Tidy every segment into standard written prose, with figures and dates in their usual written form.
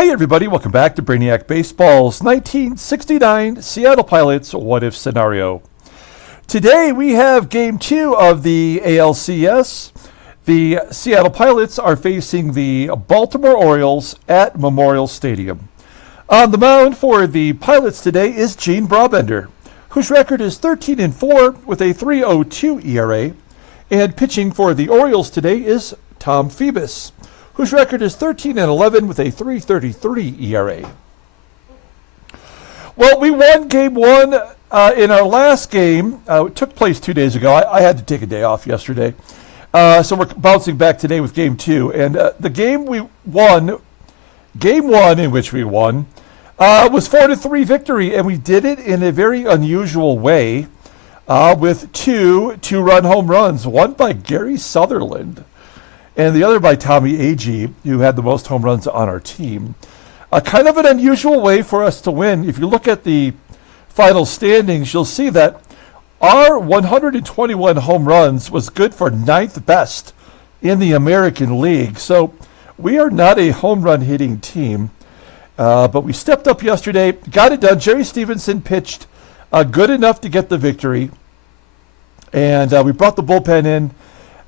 Hey everybody, welcome back to Brainiac Baseball's 1969 Seattle Pilots What If Scenario. Today we have Game 2 of the ALCS. The Seattle Pilots are facing the Baltimore Orioles at Memorial Stadium. On the mound for the Pilots today is Gene Brabender, whose record is 13-4 with a 3.02 ERA. And pitching for the Orioles today is Tom Phoebus, whose record is 13-11 with a 3.33 ERA. Well, we won Game 1 in our last game. It took place 2 days ago. I had to take a day off yesterday. So we're bouncing back today with Game 2. And the game we won, Game 1 in which we won, was 4-3 victory. And we did it in a very unusual way with two-run home runs, one by Gary Sutherland and the other by Tommie, AGEE, who had the most home runs on our team. Kind of an unusual way for us to win. If you look at the final standings, you'll see that our 121 home runs was good for 9th best in the American League. So we are not a home run hitting team, but we stepped up yesterday, got it done. Jerry Stevenson pitched good enough to get the victory, and we brought the bullpen in.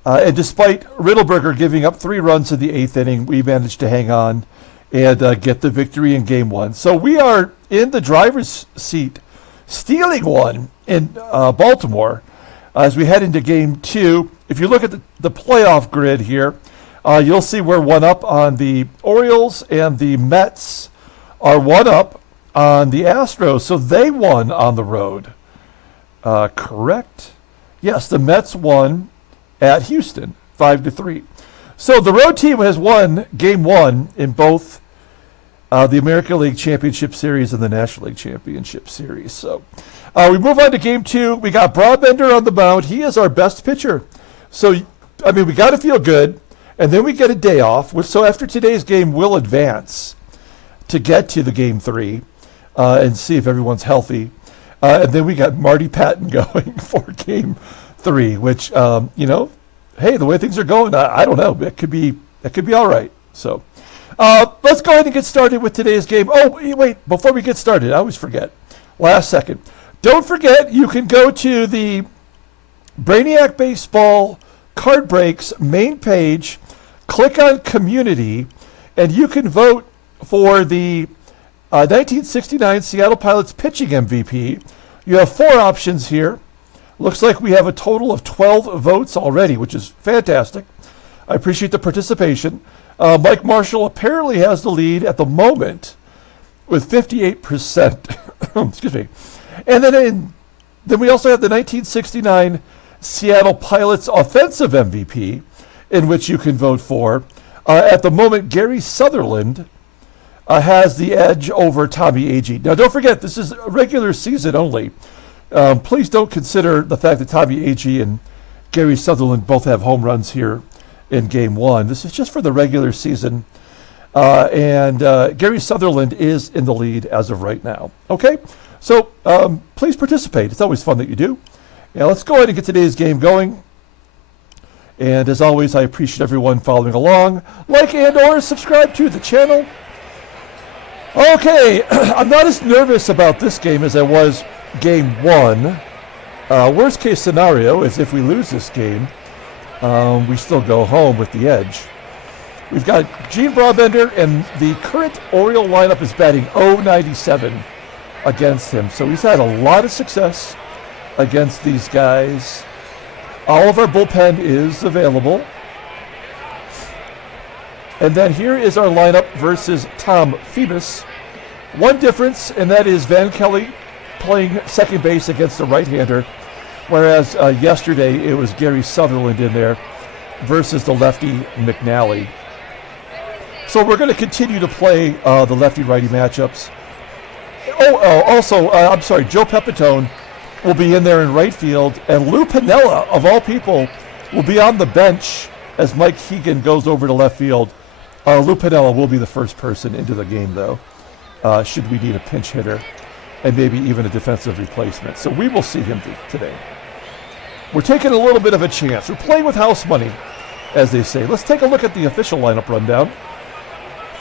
And despite Riddleberger giving up 3 runs in the 8th inning, we managed to hang on and get the victory in Game 1. So we are in the driver's seat, stealing one in Baltimore as we head into Game 2. If you look at the playoff grid here, you'll see we're one up on the Orioles, and the Mets are one up on the Astros. So they won on the road. Correct? Yes, the Mets won at Houston, 5-3. So the road team has won Game 1 in both the American League Championship Series and the National League Championship Series. So we move on to Game 2. We got Brabender on the mound. He is our best pitcher. So, I mean, we got to feel good. And then we get a day off. So after today's game, we'll advance to get to the Game 3 and see if everyone's healthy. And then we got Marty Patton going for Game 3, which, hey, the way things are going, I don't know. It could be all right. So let's go ahead and get started with today's game. Oh, wait, before we get started, I always forget. Last second. Don't forget, you can go to the Brainiac Baseball Card Breaks main page, click on Community, and you can vote for the 1969 Seattle Pilots pitching MVP. You have 4 options here. Looks like we have a total of 12 votes already, which is fantastic. I appreciate the participation. Mike Marshall apparently has the lead at the moment with 58%. Excuse me. And then we also have the 1969 Seattle Pilots offensive MVP, in which you can vote for. At the moment, Gary Sutherland has the edge over Tommie, AGEE. Now, don't forget, this is a regular season only. Please don't consider the fact that Tommie, AGEE and Gary Sutherland both have home runs here in Game 1. This is just for the regular season. And Gary Sutherland is in the lead as of right now. Okay? So please participate. It's always fun that you do. Now let's go ahead and get today's game going. And as always, I appreciate everyone following along. Like and or subscribe to the channel. Okay, I'm not as nervous about this game as I was Game 1. Worst case scenario is if we lose this game, we still go home with the edge. We've got Gene Brabender, and the current Oriole lineup is batting .097 against him. So he's had a lot of success against these guys. All of our bullpen is available. And then here is our lineup versus Tom Phoebus. One difference, and that is Van Kelly playing second base against the right-hander, whereas yesterday it was Gary Sutherland in there versus the lefty McNally. So we're going to continue to play the lefty-righty matchups. Also, I'm sorry, Joe Pepitone will be in there in right field, and Lou Piniella, of all people, will be on the bench as Mike HEGAN goes over to left field. Lou Piniella will be the first person into the game, though, should we need a pinch hitter and maybe even a defensive replacement. So we will see him today. We're taking a little bit of a chance. We're playing with house money, as they say. Let's take a look at the official lineup rundown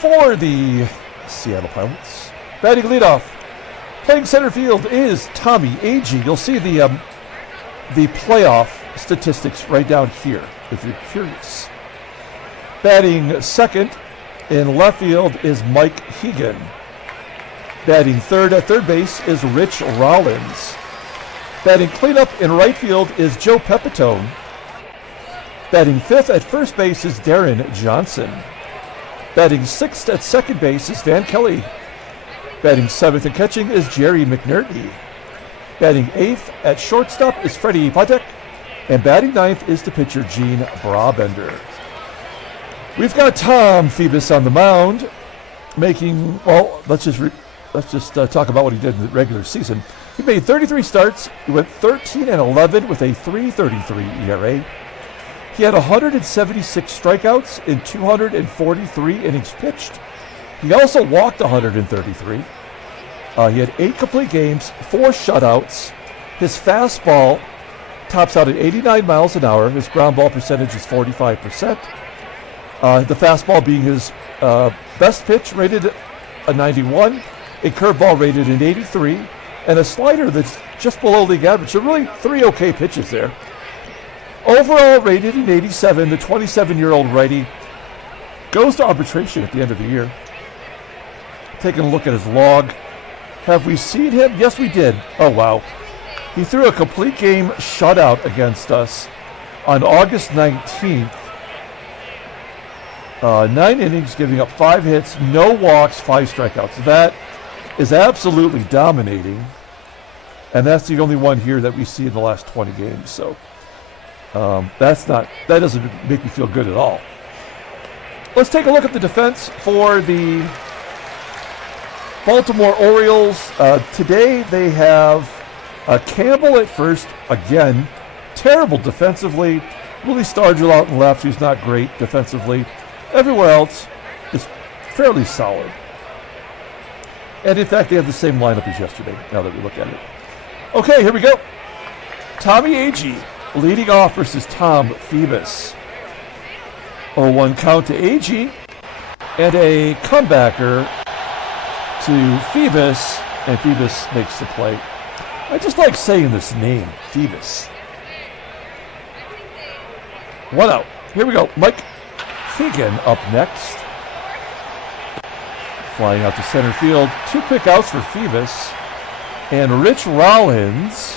for the Seattle Pilots. Batting leadoff. Playing center field is Tommie, AGEE. You'll see the playoff statistics right down here, if you're curious. Batting second in left field is Mike HEGAN. Batting third at third base is Rich Rollins. Batting cleanup in right field is Joe PEPITONE. Batting fifth at first base is Deron Johnson. Batting sixth at second base is Van Kelly. Batting seventh and catching is Jerry McNERTNEY. Batting eighth at shortstop is Freddie PATEK. And batting ninth is the pitcher Gene Brabender. We've got Tom Phoebus on the mound, making, well, let's just talk about what he did in the regular season. He made 33 starts. He went 13-11 with a 3.33 ERA. He had 176 strikeouts in 243 innings pitched. He also walked 133. He had 8 complete games, 4 shutouts. His fastball tops out at 89 miles an hour. His ground ball percentage is 45%. The fastball being his best pitch, rated a 91, a curveball rated an 83, and a slider that's just below league average. So really 3 okay pitches there. Overall rated an 87, the 27-year-old righty goes to arbitration at the end of the year. Taking a look at his log. Have we seen him? Yes, we did. Oh, wow. He threw a complete game shutout against us on August 19th. 9 innings, giving up 5 hits, no walks, 5 strikeouts. That is absolutely dominating. And that's the only one here that we see in the last 20 games. So that doesn't make me feel good at all. Let's take a look at the defense for the Baltimore Orioles. Today they have Campbell at first. Again, terrible defensively. Willie STARGELL out in left, who's not great defensively. Everywhere else is fairly solid. And in fact, they have the same lineup as yesterday, now that we look at it. Okay, here we go. Tommie AGEE leading off versus Tom Phoebus. 0-1 count to AGEE. And a comebacker to Phoebus. And Phoebus makes the play. I just like saying this name, Phoebus. 1 out. Here we go. Mike HEGAN up next. Flying out to center field. 2 quick outs for Phoebus. And Rich Rollins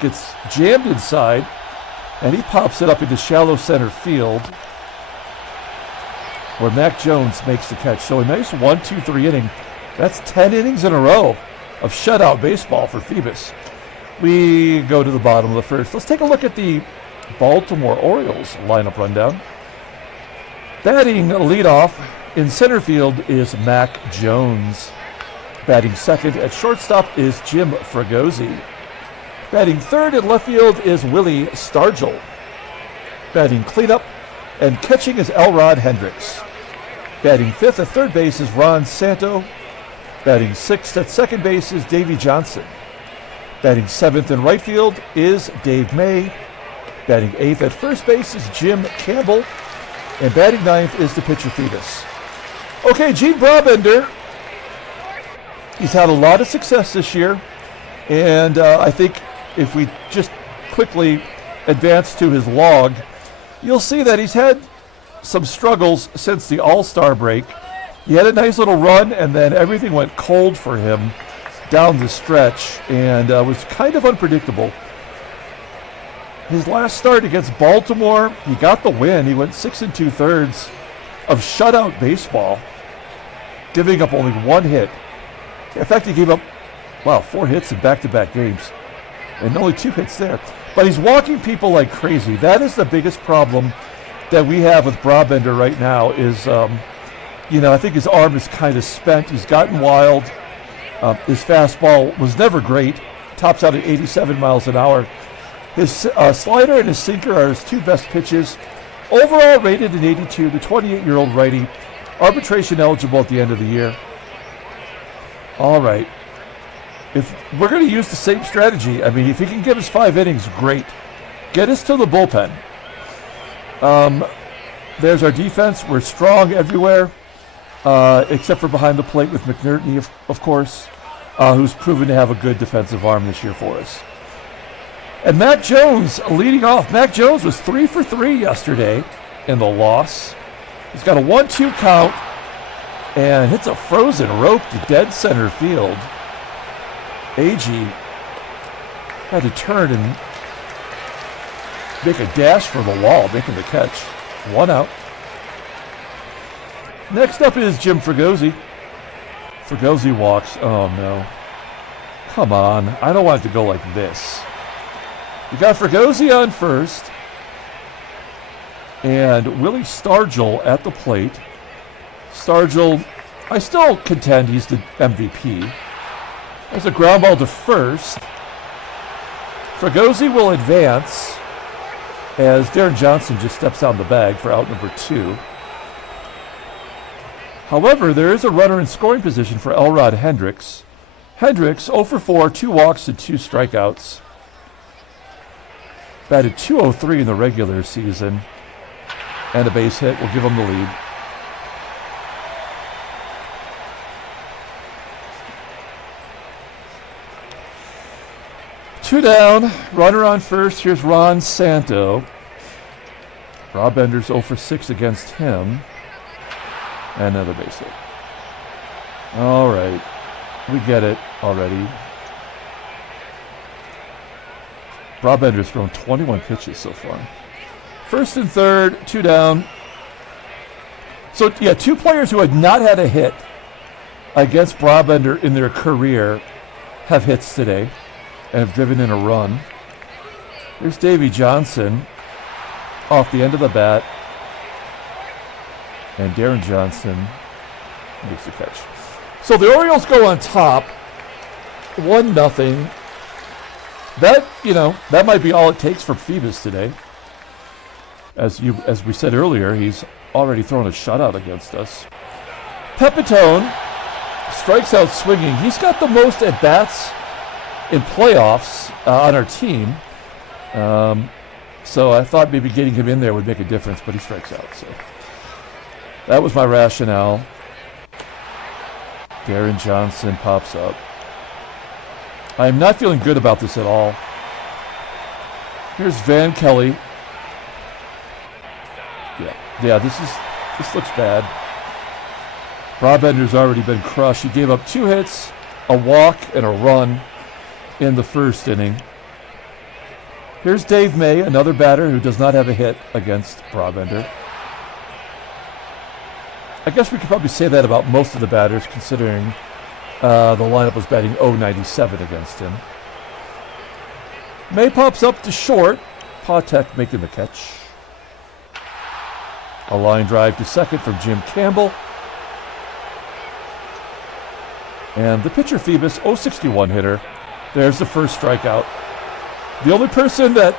gets jammed inside. And he pops it up into shallow center field, where Mack Jones makes the catch. So a nice 1-2-3 inning. That's 10 innings in a row of shutout baseball for Phoebus. We go to the bottom of the first. Let's take a look at the Baltimore Orioles lineup rundown. Batting leadoff in center field is Mack Jones. Batting second at shortstop is Jim FREGOSI. Batting third in left field is Willie STARGELL. Batting cleanup and catching is Elrod HENDRICKS. Batting fifth at third base is SANTO. Batting sixth at second base is Davey Johnson. Batting seventh in right field is Dave May. Batting eighth at first base is Jim Campbell. And batting ninth is the pitcher Phoebus. Okay, Gene Brabender. He's had a lot of success this year. And I think if we just quickly advance to his log, you'll see that he's had some struggles since the All-Star break. He had a nice little run, and then everything went cold for him down the stretch, and was kind of unpredictable. His last start against Baltimore, he got the win. He went 6 2/3 of shutout baseball, giving up only 1 hit. In fact, he gave up, 4 hits in back-to-back games, and only 2 hits there. But he's walking people like crazy. That is the biggest problem that we have with Brabender right now is, I think his arm is kind of spent. He's gotten wild. His fastball was never great. Tops out at 87 miles an hour. His slider and his sinker are his 2 best pitches. Overall rated an 82, the 28-year-old righty. Arbitration eligible at the end of the year. All right. If we're going to use the same strategy, if he can give us 5 innings, great. Get us to the bullpen. There's our defense. We're strong everywhere. except for behind the plate with McNERTNEY, of course, who's proven to have a good defensive arm this year for us. And Mack Jones leading off. Mack Jones was 3 for 3 yesterday in the loss. He's got a 1-2 count and hits a frozen rope to dead center field. AGEE had to turn and make a dash for the wall, making the catch. 1 out. Next up is Jim Fregosi. Fregosi walks. Oh, no. Come on. I don't want it to go like this. You got Fregosi on first. And Willie STARGELL at the plate. STARGELL, I still contend he's the MVP. There's a ground ball to first. Fregosi will advance as Deron Johnson just steps out of the bag for out number 2. However, there is a runner in scoring position for Elrod Hendricks. Hendricks 0 for 4, 2 walks and 2 strikeouts. Batted .203 in the regular season. And a base hit will give him the lead. Two down, runner on first. Here's SANTO. Brabender's 0 for 6 against him. And another base hit. All right, we get it already. Brabender's thrown 21 pitches so far. First and third, 2 down. So, yeah, 2 players who had not had a hit against Brabender in their career have hits today and have driven in a run. There's Davey Johnson off the end of the bat. And Deron Johnson makes the catch. So the Orioles go on top, 1-0. That, that might be all it takes for Phoebus today. As we said earlier, he's already thrown a shutout against us. PEPITONE strikes out swinging. He's got the most at-bats in playoffs on our team. So I thought maybe getting him in there would make a difference, but he strikes out. So that was my rationale. Deron Johnson pops up. I am not feeling good about this at all. Here's Van Kelly. Yeah, this looks bad. Brabender's already been crushed. He gave up 2 hits, a walk, and a run in the first inning. Here's Dave May, another batter who does not have a hit against Brabender. I guess we could probably say that about most of the batters, considering the lineup was batting .097 against him. May pops up to short. PATEK making the catch. A line drive to second from Jim Campbell. And the pitcher Phoebus, .061 hitter. There's the first strikeout. The only person that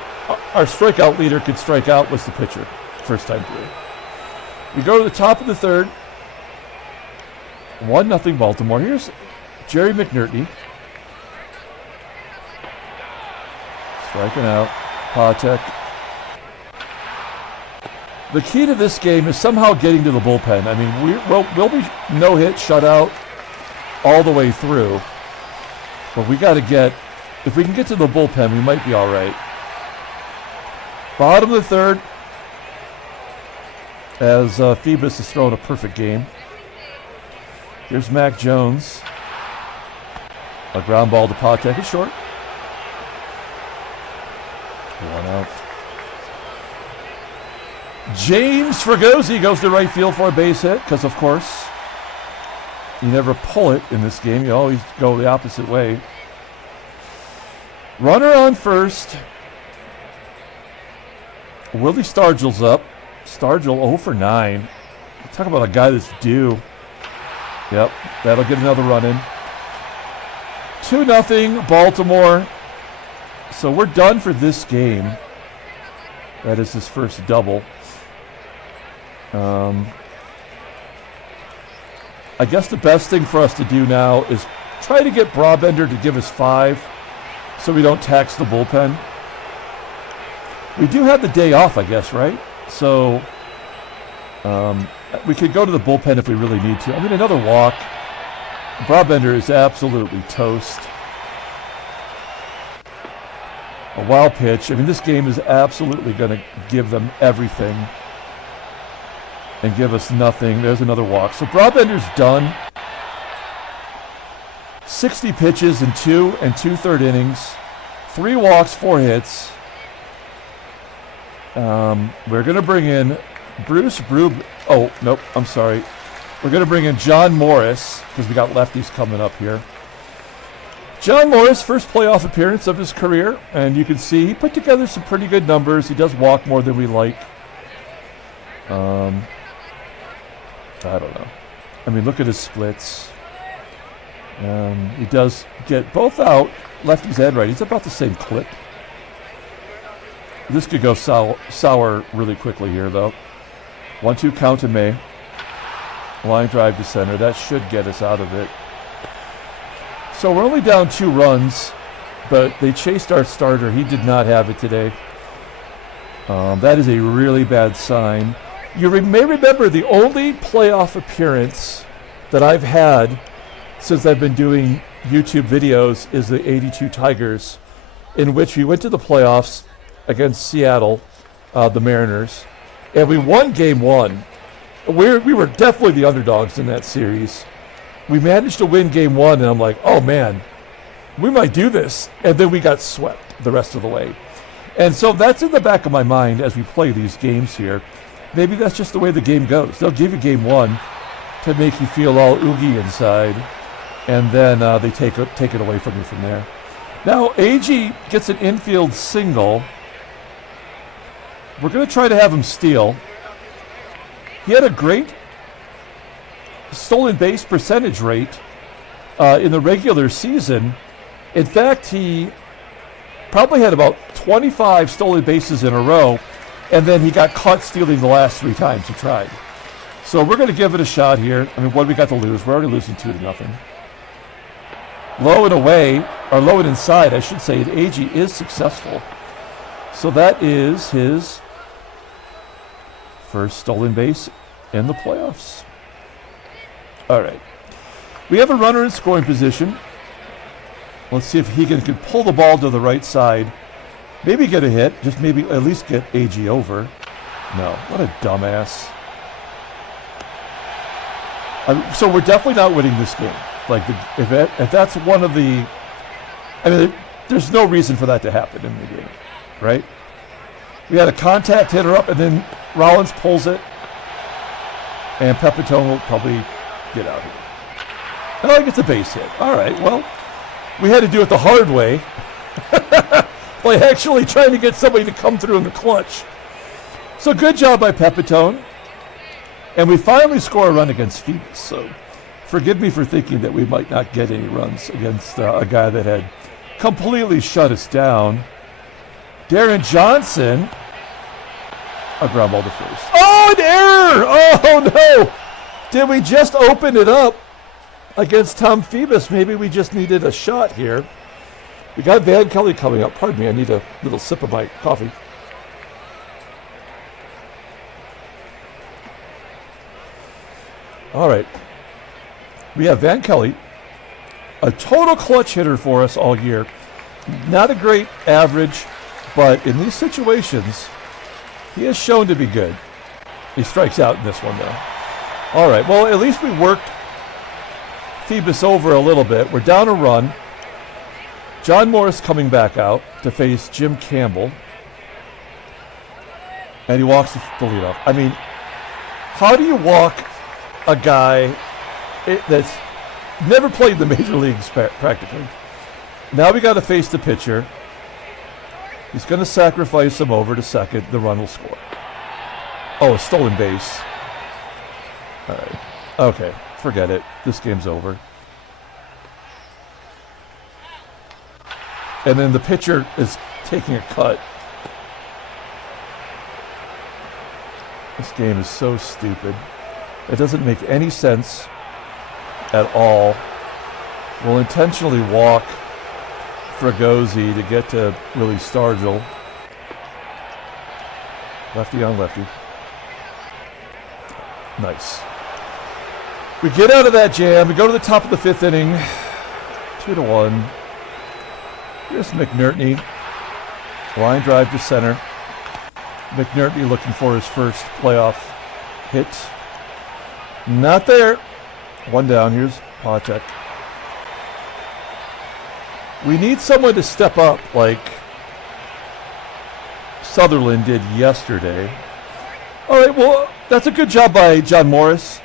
our strikeout leader could strike out was the pitcher, first time through. We go to the top of the third. 1-0 Baltimore. Here's Jerry McNERTNEY. Striking out. PATEK. The key to this game is somehow getting to the bullpen. I mean, we'll be no-hit, shutout all the way through. But we got to get, if we can get to the bullpen, we might be all right. Bottom of the third, as Phoebus has thrown a perfect game. Here's Mack Jones. A ground ball to PATEK is short. 1 out. James Fregosi goes to right field for a base hit, because of course, you never pull it in this game. You always go the opposite way. Runner on first. Willie STARGELL's up. STARGELL 0 for 9. Talk about a guy that's due. Yep, that'll get another run in. 2-0 Baltimore. So we're done for this game. That is his first double. I guess the best thing for us to do now is try to get Brabender to give us 5 so we don't tax the bullpen. We do have the day off, I guess, right? So We could go to the bullpen if we really need to. I mean, another walk. Brabender is absolutely toast. A wild pitch. I mean, this game is absolutely going to give them everything and give us nothing. There's another walk. So Brabender's done. 60 pitches in 2 2/3 innings. 3 walks, 4 hits. We're going to bring in Oh, nope, I'm sorry. We're going to bring in John Morris because we got lefties coming up here. John Morris, first playoff appearance of his career, and you can see he put together some pretty good numbers. He does walk more than we like. I don't know. I mean, look at his splits. He does get both out, lefties and righties. It's about the same clip. This could go sour really quickly here, though. 1-2 count to May. Line drive to center. That should get us out of it. So we're only down 2 runs, but they chased our starter. He did not have it today. That is a really bad sign. You may remember the only playoff appearance that I've had since I've been doing YouTube videos is the '82 Tigers, in which we went to the playoffs against Seattle, the Mariners, and we won Game 1. We were definitely the underdogs in that series. We managed to win Game 1, and I'm like, oh man, we might do this. And then we got swept the rest of the way. And so that's in the back of my mind as we play these games here. Maybe that's just the way the game goes. They'll give you Game 1 to make you feel all oogie inside, and then they take it away from you from there. Now, AGEE gets an infield single. We're going to try to have him steal. He had a great stolen base percentage rate in the regular season. In fact, he probably had about 25 stolen bases in a row, and then he got caught stealing the last 3 times he tried. So we're going to give it a shot here. I mean, what do we got to lose? We're already losing 2-0. Low and away, or low and inside, I should say, and AGEE is successful. So that is his first stolen base in the playoffs. All right. We have a runner in scoring position. Let's see if HEGAN can pull the ball to the right side. Maybe get a hit. Just maybe at least get AGEE over. No. What a dumbass. So we're definitely not winning this game. Like, if that's one of the... I mean, there's no reason for that to happen in the game, right? We had a contact hitter up, and then Rollins pulls it, and PEPITONE will probably get out here. Oh, he gets a base hit. All right, well, we had to do it the hard way by actually trying to get somebody to come through in the clutch. So good job by PEPITONE. And we finally score a run against Phoebus. So forgive me for thinking that we might not get any runs against a guy that had completely shut us down. Deron Johnson, a ground ball to first. Oh, an error! Oh, no! Did we just open it up against Tom Phoebus? Maybe we just needed a shot here. We got Van Kelly coming up. Pardon me, I need a little sip of my coffee. All right. We have Van Kelly, a total clutch hitter for us all year. Not a great average, but in these situations, he has shown to be good. He strikes out in this one, though. All right, well, at least we worked Phoebus over a little bit. We're down a run. John Morris coming back out to face Jim Campbell. And he walks the leadoff. I mean, how do you walk a guy that's never played the major leagues practically? Now we got to face the pitcher. He's going to sacrifice him over to second. The run will score. Oh, a stolen base. All right. Okay, forget it. This game's over. And then the pitcher is taking a cut. This game is so stupid. It doesn't make any sense at all. We'll intentionally walk FREGOSI to get to Willie STARGELL. Lefty on lefty. Nice. We get out of that jam. We go to the top of the 5th inning. 2-1. Here's McNERTNEY. Line drive to center. McNERTNEY looking for his first playoff hit. Not there. 1 down. Here's PATEK. We need someone to step up like Sutherland did yesterday. All right, well, that's a good job by John Morris.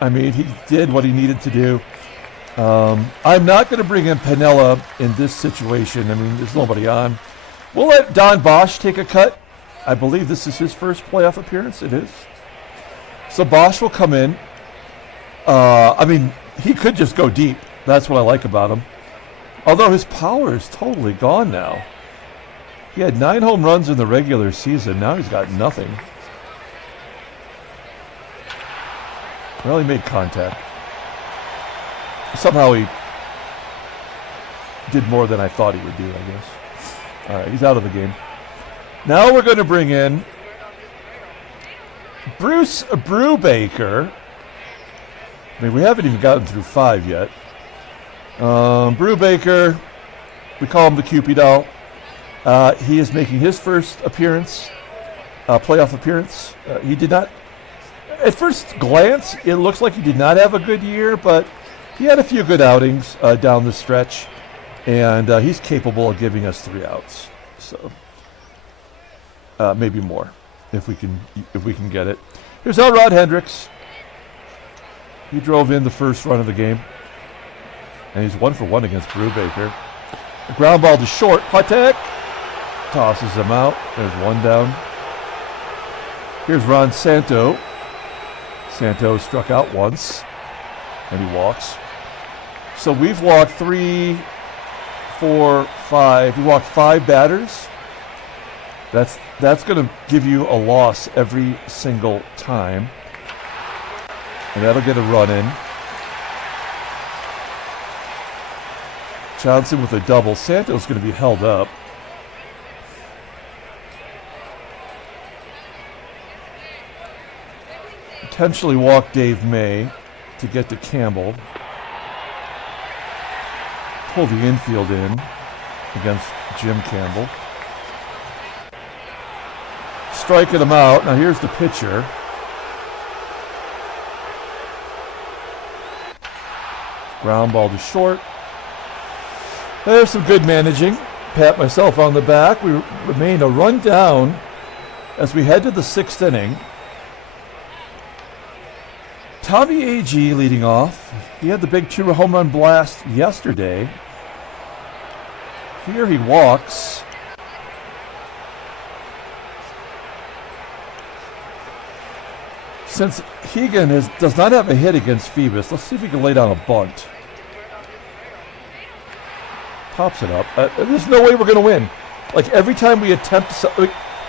I mean, he did what he needed to do. I'm not going to bring in Piniella in this situation. I mean, there's nobody on. We'll let Don Bosch take a cut. I believe this is his first playoff appearance. It is. So Bosch will come in. I mean, he could just go deep. That's what I like about him. Although his power is totally gone now. He had 9 home runs in the regular season. Now he's got nothing. Well, he made contact. Somehow he did more than I thought he would do, I guess. All right, he's out of the game. Now we're going to bring in Bruce Brubaker. I mean, we haven't even gotten through 5 yet. Brubaker, we call him the Cupid doll. He is making his first appearance, playoff appearance. He did not, at first glance, it looks like he did not have a good year, but he had a few good outings down the stretch, and he's capable of giving us 3 outs. So maybe more if we can get it. Here's Elrod Hendricks. He drove in the first run of the game, and he's 1 for 1 against Brubaker. A ground ball to short. PATEK tosses him out. There's 1 down. Here's Ron Santo. Santo struck out once, and he walks. So we've walked 3, 4, 5. We walked 5 batters. That's going to give you a loss every single time. And that'll get a run in. Johnson with a double. Santo's going to be held up. Potentially walk Dave May to get to Campbell. Pull the infield in against Jim Campbell. Striking him out. Now here's the pitcher. Ground ball to short. There's some good managing. Pat myself on the back. We remain a run down as we head to the 6th inning. Tommie AGEE leading off. He had the big 2 home run blast yesterday. Here he walks. Since HEGAN does not have a hit against Phoebus, let's see if he can lay down a bunt. Pops it up. There's no way we're going to win. Like every time we attempt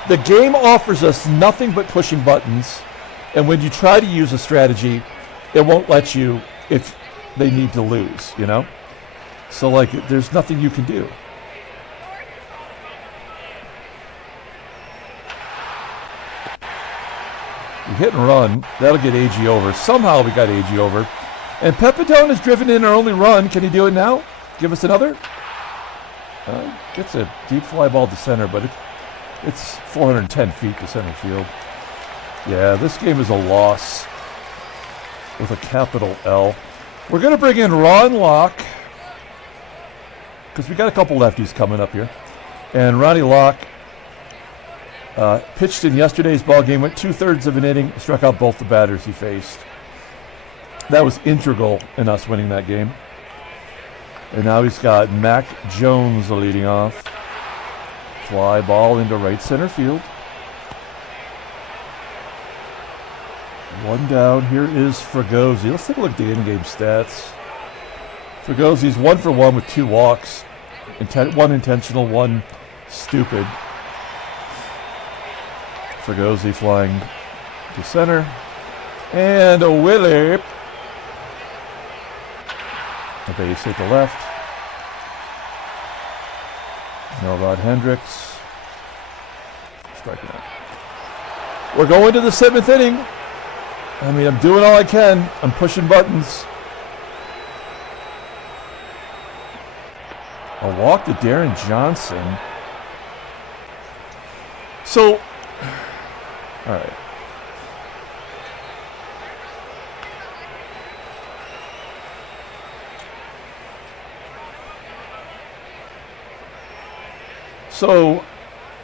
the game offers us nothing but pushing buttons, and when you try to use a strategy, it won't let you if they need to lose, you know? So like there's nothing you can do. We hit and run. That'll get AGEE over. Somehow we got AGEE over. And PEPITONE has driven in our only run. Can he do it now? Give us another? Gets a deep fly ball to center, but it's 410 feet to center field. Yeah, this game is a loss with a capital L. We're going to bring in Ron Locke because we got a couple lefties coming up here. And Ronnie Locke pitched in yesterday's ball game, went 2/3 of an inning, struck out both the batters he faced. That was integral in us winning that game. And now he's got Mack Jones leading off. Fly ball into right center field. 1 down. Here is Fregosi. Let's take a look at the in-game stats. Fregosi's 1 for 1 with 2 walks. 1 intentional, 1 stupid. Fregosi flying to center. And a Willie. A base hit to left. Elrod Hendricks. Striking out. We're going to the 7th inning. I mean, I'm doing all I can. I'm pushing buttons. A walk to Deron Johnson. So, all right. So,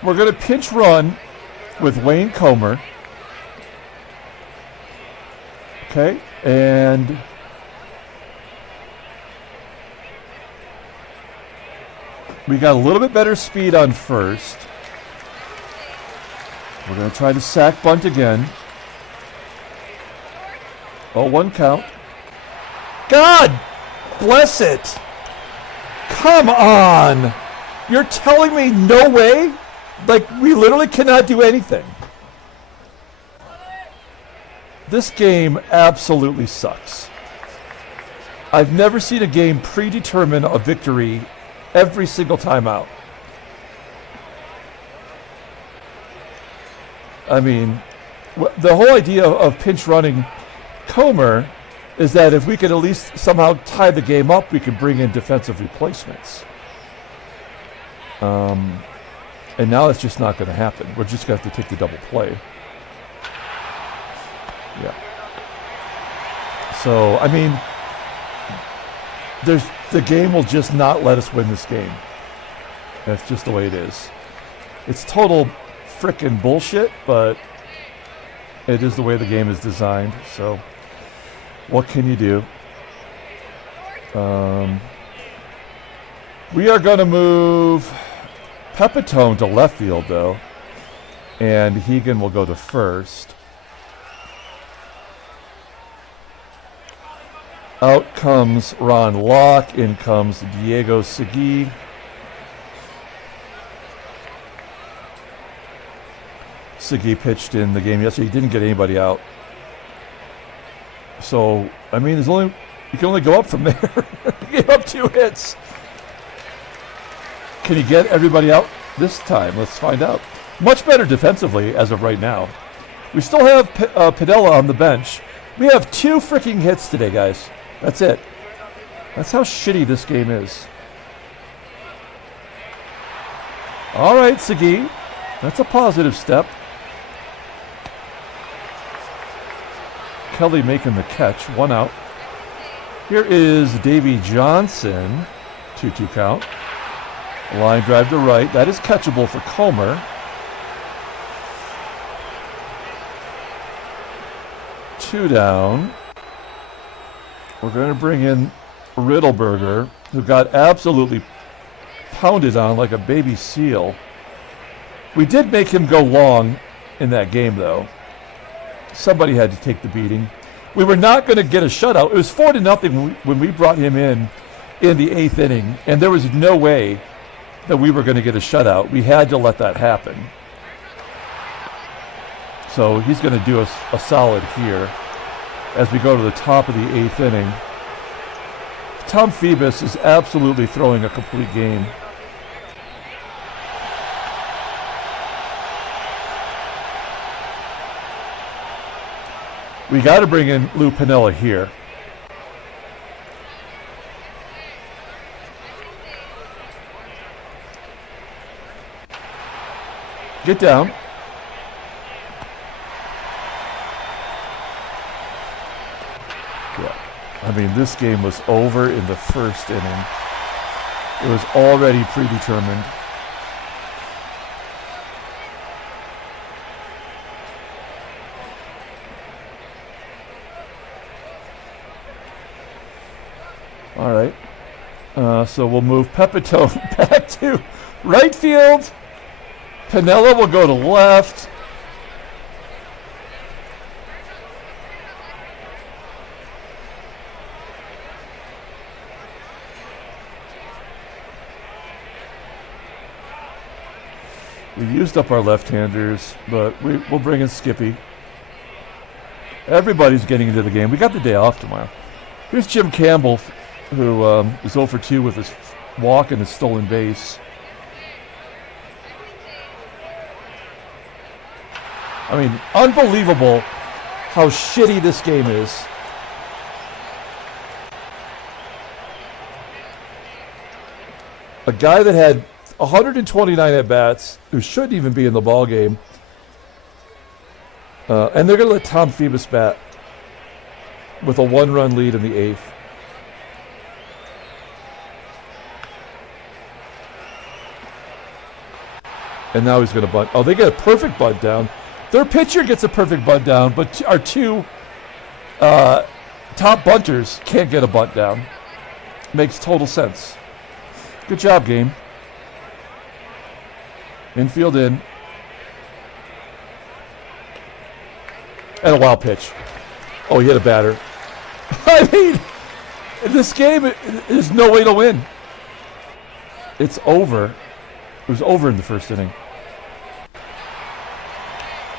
we're going to pinch run with Wayne Comer. Okay, and we got a little bit better speed on first. We're going to try to sack bunt again. Oh, 1 count. God bless it. Come on. You're telling me no way? Like, we literally cannot do anything. This game absolutely sucks. I've never seen a game predetermine a victory every single time out. I mean, the whole idea of pinch running Comer is that if we could at least somehow tie the game up, we could bring in defensive replacements. And now it's just not going to happen. We're just going to have to take the double play. Yeah. So, I mean, the game will just not let us win this game. That's just the way it is. It's total frickin' bullshit, but it is the way the game is designed. So, what can you do? We are going to move PEPITONE to left field, though, and HEGAN will go to first. Out comes Ron Locke. In comes Diego Segui. Segui pitched in the game yesterday. He didn't get anybody out. So, I mean, you can only go up from there. You gave up 2 hits. Can he get everybody out this time? Let's find out. Much better defensively as of right now. We still have Padilla on the bench. We have 2 freaking hits today, guys. That's it. That's how shitty this game is. All right, Segui. That's a positive step. Kelly making the catch. 1 out. Here is Davey Johnson. 2-2 count. Line drive to right. That is catchable for Comer. 2 down. We're going to bring in Riddleberger, who got absolutely pounded on like a baby seal. We did make him go long in that game, though. Somebody had to take the beating. We were not going to get a shutout. It was 4-0 when we brought him in the 8th inning, and there was no way that we were going to get a shutout. We had to let that happen. So he's going to do us a solid here as we go to the top of the 8th inning. Tom Phoebus is absolutely throwing a complete game. We got to bring in Lou Piniella here. Get down. I mean, this game was over in the 1st inning. It was already predetermined. All right. So we'll move PEPITONE back to right field. Piniella will go to left. We used up our left-handers, but we'll bring in Skippy. Everybody's getting into the game. We got the day off tomorrow. Here's Jim Campbell, who is 0 for 2 with his walk and his stolen base. I mean, unbelievable how shitty this game is. A guy that had 129 at-bats, who shouldn't even be in the ball game, and they're going to let Tom Phoebus bat with a 1-run lead in the 8th. And now he's going to bunt. Oh, they get a perfect bunt down. Their pitcher gets a perfect bunt down, but our two top bunters can't get a bunt down. Makes total sense. Good job, game. Infield in. And a wild pitch. Oh, he hit a batter. I mean, in this game, there's no way to win. It's over. It was over in the first inning.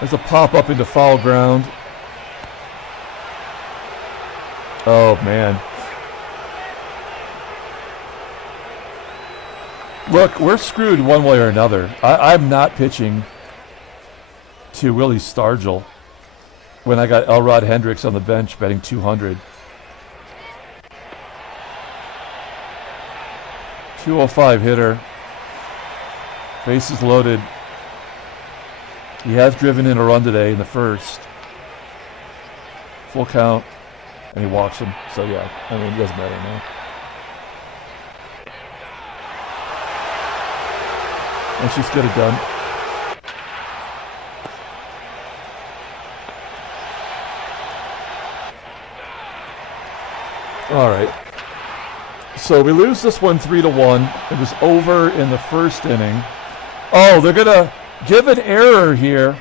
There's a pop up into foul ground. Oh, man. Look, we're screwed one way or another. I'm not pitching to Willie STARGELL when I got Elrod Hendricks on the bench betting 200. 205 hitter. Bases loaded. He has driven in a run today in the first. Full count. And he walks him. So, yeah, I mean, it doesn't matter now. Let's just get it done. All right. So we lose this one 3-1. It was over in the first inning. Oh, they're going to give an error here.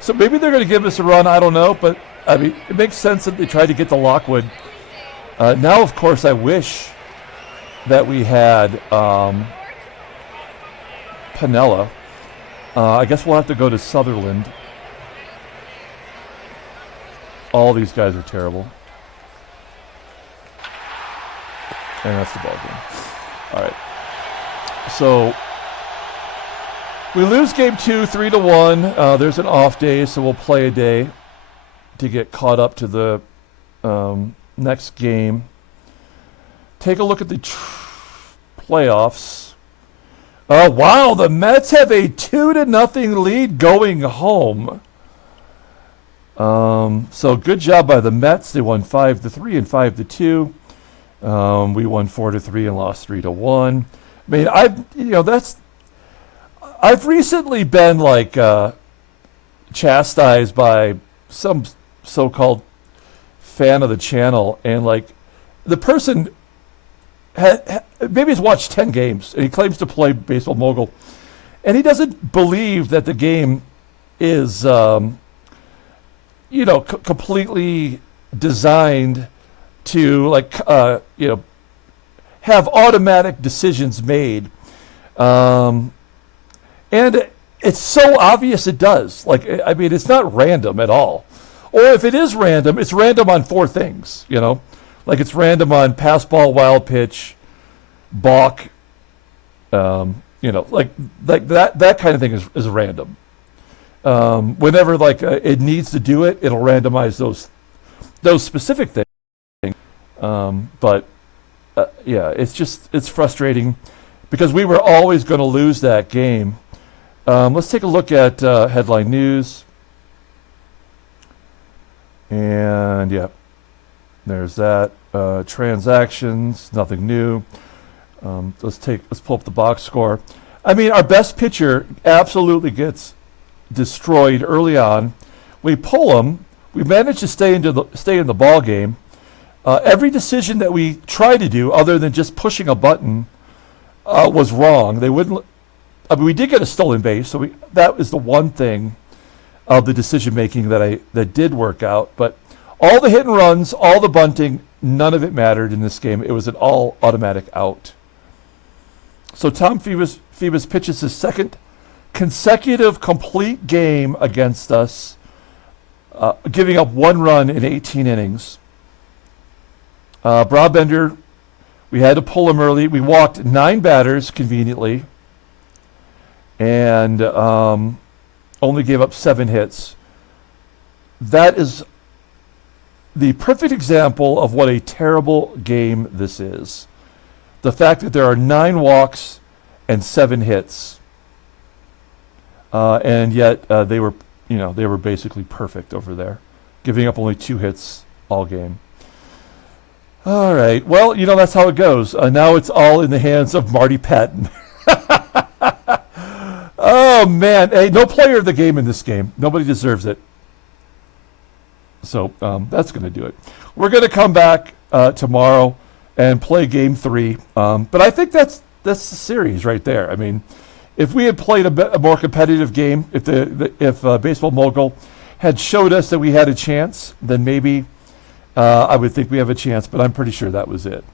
So maybe they're going to give us a run. I don't know. But, I mean, it makes sense that they tried to get to Lockwood. Now, of course, I wish that we had Piniella. I guess we'll have to go to Sutherland. All these guys are terrible. And that's the ball game. All right. So we lose game 2, 3-1. There's an off day, so we'll play a day to get caught up to the next game. Take a look at the playoffs. Oh, wow, the Mets have a 2-0 lead going home. So good job by the Mets. They won 5-3 and 5-2. We won 4-3 and lost 3-1. I mean, I've recently been like chastised by some so-called fan of the channel, and like the person maybe he's watched 10 games and he claims to play Baseball Mogul, and he doesn't believe that the game is completely designed to have automatic decisions made, and it's so obvious it does. Like, I mean, it's not random at all, or if it is random, it's random on 4 things. Like it's random on pass ball, wild pitch, balk, like that kind of thing is random. Whenever it needs to do it, it'll randomize those specific things. But it's frustrating because we were always going to lose that game. Let's take a look at headline news. And there's that. Transactions, nothing new. Let's pull up the box score. I mean, our best pitcher absolutely gets destroyed early on. We pull him. We manage to stay in the ball game. Every decision that we tried to do, other than just pushing a button, was wrong. They wouldn't. I mean, we did get a stolen base, so that is the one thing of the decision making that did work out. But all the hit and runs, all the bunting, none of it mattered in this game. It was an all automatic out. So Tom Phoebus pitches his second consecutive complete game against us, giving up 1 run in 18 innings. Brabender, we had to pull him early. We walked 9 batters conveniently, and only gave up 7 hits. That is the perfect example of what a terrible game this is. The fact that there are 9 walks and 7 hits, and yet they were basically perfect over there, giving up only 2 hits all game. All right, well, that's how it goes. Now it's all in the hands of Marty Patton. Oh man, hey, no player of the game in this game. Nobody deserves it. So that's going to do it. We're going to come back tomorrow and play Game 3. But I think that's the series right there. I mean, if we had played a more competitive game, if Baseball Mogul had showed us that we had a chance, then maybe I would think we have a chance. But I'm pretty sure that was it.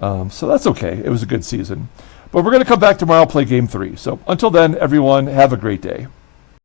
So that's okay. It was a good season. But we're going to come back tomorrow and play Game 3. So until then, everyone, have a great day.